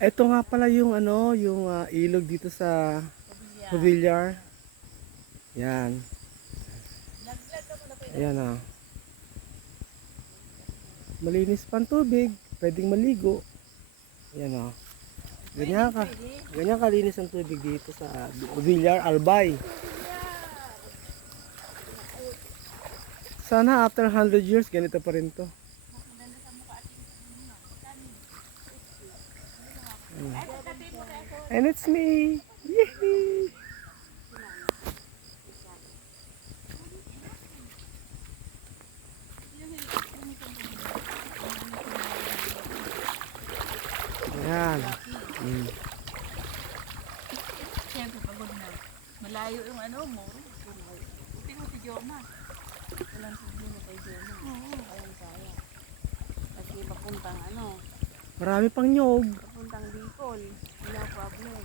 Ito nga pala yung ano, yung ilog dito sa Villar. Yan. Ayan ah. Malinis pa ang tubig. Pwedeng maligo. Ayan ah. Ganyan kalinis ang tubig dito sa Villar, Albay. Sana after 100 years, ganito pa rin to. And it's me! Yee! Ayan. Siyempre, pagod na. Malayo yung ano mo. Buti mo si Joma. Walang problema kay Joma. Oo. Walang kaya. Kasi papuntang ano. Marami pang nyog. Papuntang Bicol. Wala problem.